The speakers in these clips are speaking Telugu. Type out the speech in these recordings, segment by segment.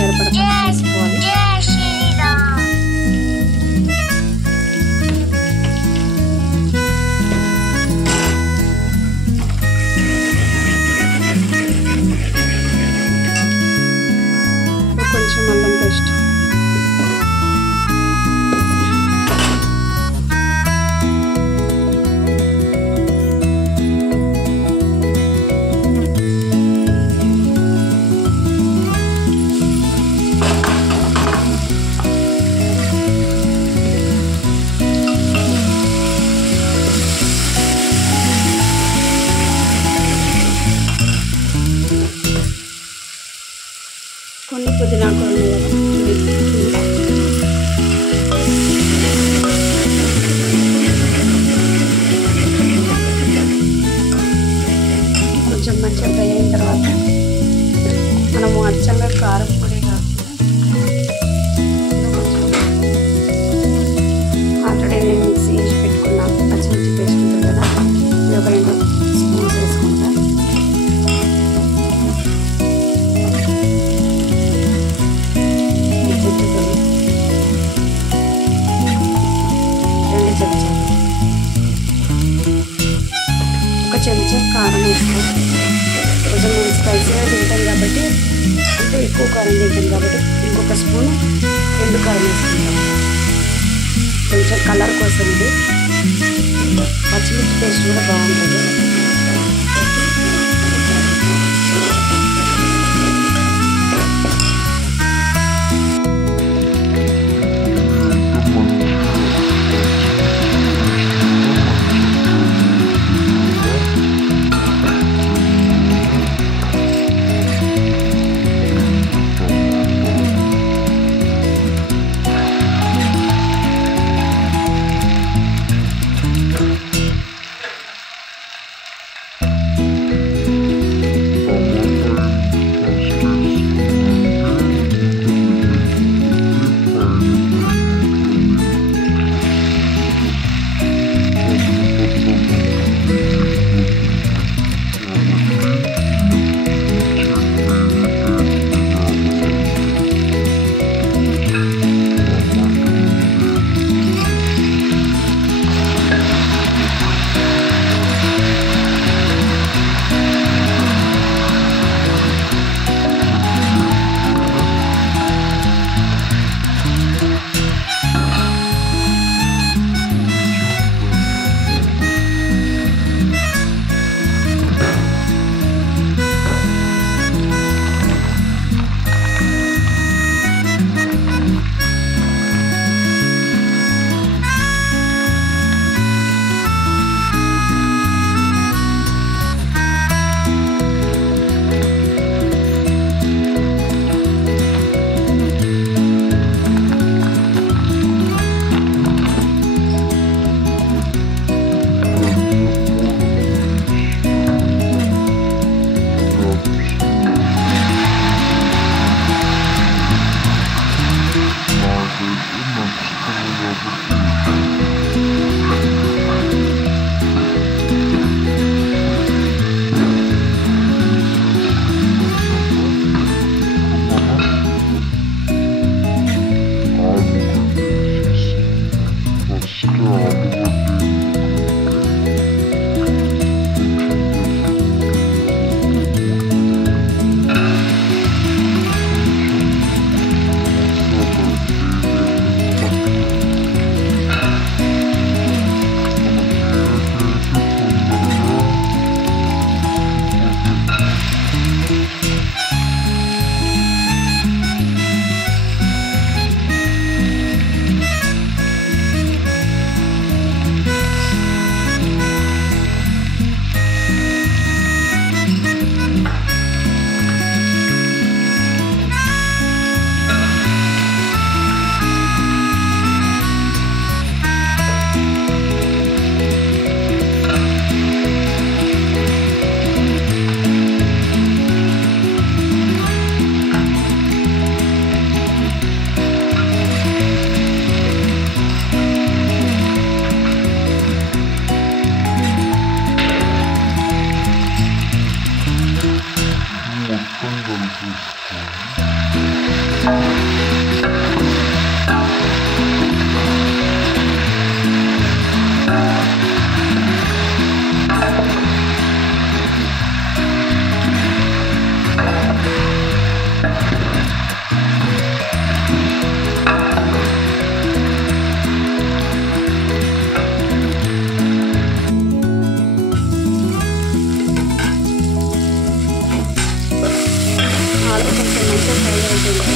సరిపడా వేసుకోవాలి. కొంచెం అల్లం పేస్ట్, కొన్ని పుదీనాకు ఉన్నాయి కదా కొంచెం మంచిగా ఫ్రై అయిన తర్వాత మనము అచ్చంగా కారం పొడి ఆల్రెడీ నేను మిక్సీ వేసి పెట్టుకున్నాను. పచ్చిమిర్చి పేస్ట్ ఉంటుంది కదా, ఇది ఒక 2 స్పూన్స్ వేసుకుంటా. ఒక చెంచా కారం వేసుకోవాలి. కొంచెం మేము స్పైసీగా తింటాం కాబట్టి, అంటే ఎక్కువ కారం తింటాం కాబట్టి ఇంకొక స్పూన్ ఎండు కారం వేసుకుంటాం. కొంచెం కలర్ కోసం ఇది. పచ్చిమిర్చి పేస్ట్ కూడా బాగుంటుంది. ఫ్రై అవుతుంది.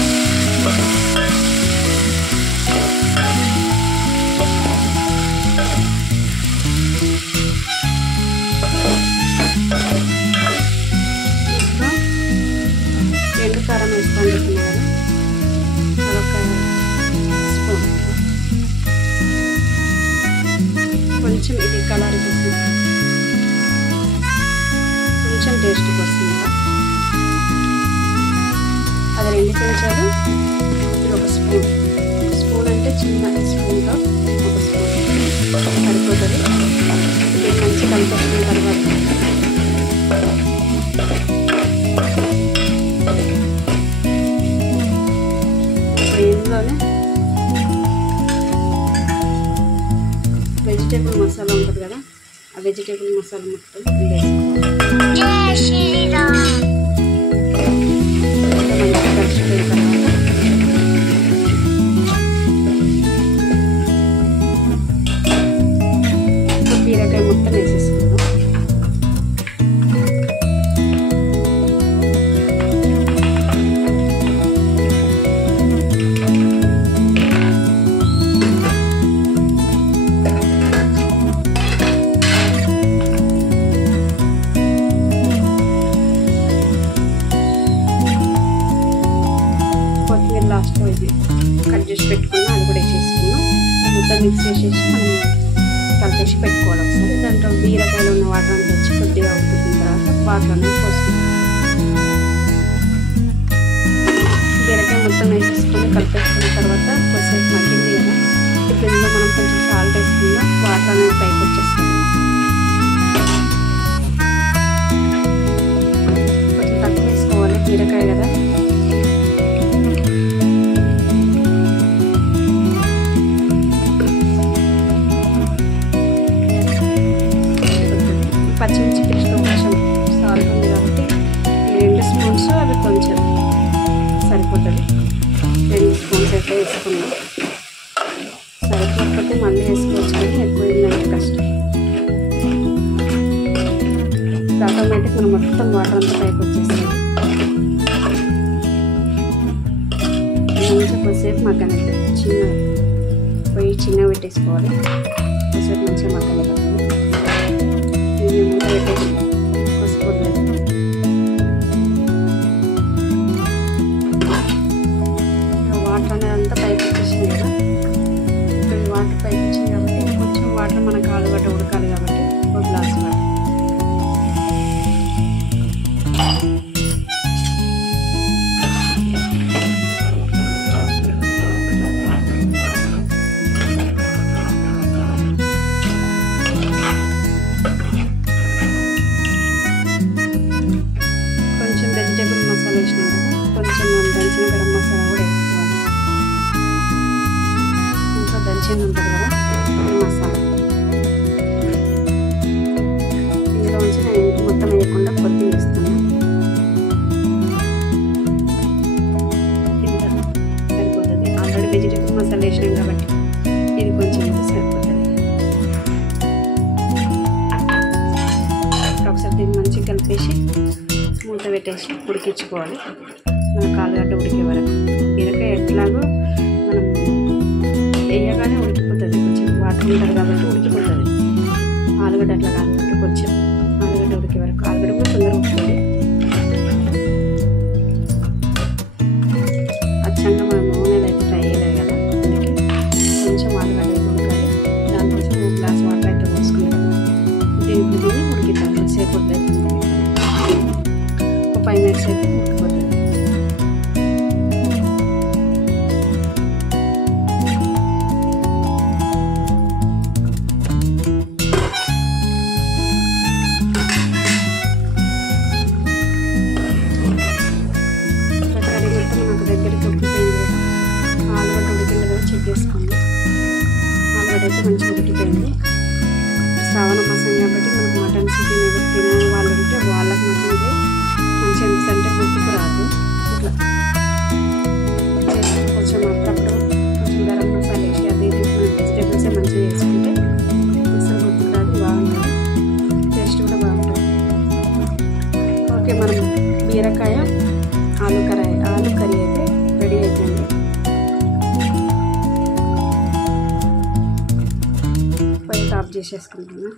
ఎండు కారం వేస్తాను చెప్తున్నా కదా, అదొక స్పూన్. కొంచెం ఇది కలర్ కోసం, కొంచెం టేస్ట్ కోసం అది 2 చెంచాలు. ఇది ఒక స్పూన్. స్పూన్ అంటే చిన్న స్పూన్తో 1 స్పూన్ సరిపోతుంది. ఇది మంచి కలిపేసిన తర్వాత ఇందులోనే వెజిటేబుల్ మసాలా ఉంటుంది కదా, ఆ వెజిటేబుల్ మసాలా మొత్తం బీరకాయ మొత్తం వేసేసుకుందాం. లాస్ట్లో ఇది కట్ చేసి పెట్టుకున్నాం, అది కూడా వేసేసుకున్నాం. మొత్తం మిక్స్ చేసేసి మనం కలిపేసి పెట్టుకోవాలి ఒకసారి. దాంట్లో బీరకాయలో ఉన్న వాటర్ అంతా వచ్చి కొద్దిగా ఉడుకుతున్న తర్వాత వాటర్ అనేది పోసుకుంటాం. బీరకాయ మొత్తం వేసేసుకొని కలిపేసుకున్న తర్వాత కొద్దిసేపు మగ్గింది కదా, ఇప్పుడు ఇందులో మనం కొంచెం సాల్ట్ వేసుకుందాం. వాటర్ అనేది పైకి వచ్చేస్తుంది. కొంచెం తక్కువ వేసుకోవాలి, బీరకాయ కదా. పచ్చిమిర్చి పేస్ట్లో కొంచెం సాల్ట్ ఉంది కాబట్టి 2 స్పూన్స్ అవి కొంచెం సరిపోతుంది. 2 స్పూన్స్ అయితే వేసుకున్నాం. సరిపోకపోతే మళ్ళీ వేసుకోవచ్చు, కానీ ఎక్కువ ఏంటంటే కష్టం. ఆటోమేటిక్ మనం మొత్తం వాటర్ అంతా పైకి వచ్చేస్తుంది. మంచిగా కొద్దిసేపు మగ్గనిద్దాం. చిన్న పెట్టేసుకోవాలి. కొద్దిసేపు మంచిగా మగ్గనిద్దాం. మూత పెట్టేసి కొసిపోతుంది. వాటర్ అనేది అంతా పైకి వచ్చేసింది కదా. ఇప్పుడు వాటర్ పైకి వచ్చింది కాబట్టి కొంచెం వాటర్ మనకు ఆలుగడ్డ ఉడకాలి కాబట్టి 1 గ్లాస్ వాటర్. వెజిటేబుల్ మసాలా వేసినాం కదా, కొంచెం మనం దంచిన గరం మసాలా కూడా వేసుకోవాలి. ఇంకా దంచిన ఉంటుంది కదా ఈ మసాలా, ఇందులో ఉంచి నేను మొత్తం వేయకుండా కొద్దిగా వేస్తున్నాను. ఇంత సరిపోతుంది. ఆల్రెడీ వెజిటేబుల్ మసాలా వేసినాం కాబట్టి ఇది కొంచెం సరిపోతుంది. ఒకసారి దీన్ని మంచిగా కలిపేసి మూత పెట్టేసి ఉడికించుకోవాలి. మనకు ఆలుగడ్డ ఉడికే వరకు. బీరకాయ ఎట్లాగో మనం వేయగానే ఉడికిపోతుంది, కొంచెం వాటర్ ఉంటుంది కాబట్టి ఉడికిపోతుంది. ఆలుగడ్డ అట్లా కాకుండా కొంచెం ఆలుగడ్డ ఉడికే వరకు. ఆలుగడ్డ కూడా తొందరగా ఉడుకుతుంది. అచ్చంగా మనం నూనెలు అయితే ఫ్రై చేయలేదు కదా, అందుకే కొంచెం ఆలుగడ్డ ఉడకాలి. దానికోసం 1 గ్లాస్ వాటర్ అయితే పోసుకున్నాం. దీనికి ఉడికిద్దాం. కొంచెంసేపు వదిలేద్దాం. 5 మినిట్స్ అయితే ఉడికిపోతుంది. కర్రీ మొత్తం మనకు దగ్గరికి ఉడికిపోయింది కదా. ఆలుగడ్డ ఉడికింది కదా, చెక్ చేసుకోండి. ఆలుగడ్డ అయితే మంచిగా ఉడికిపోయింది. శ్రావణ మాసం కాబట్టి మనకు మటన్ చికెన్ ఏదో తినే వాళ్ళు ఉంటే వాళ్ళకి మాత్రం ఇదే మంచిగా ఎందుకంటే ఉప్పు రాదు. ఇట్లా చేసి కొంచెం అప్పుడప్పుడు కొంచెం గరం మసాలా వేసి అది వెజిటేబుల్సే మంచిగా చేసుకుంటే అసలు గుర్తుకు రాదు, బాగుంటుంది. టేస్ట్ కూడా బాగుంటుంది. ఓకే, మనం బీరకాయ ఆలు కర్రీ అయితే చేసేసుకుంటాను.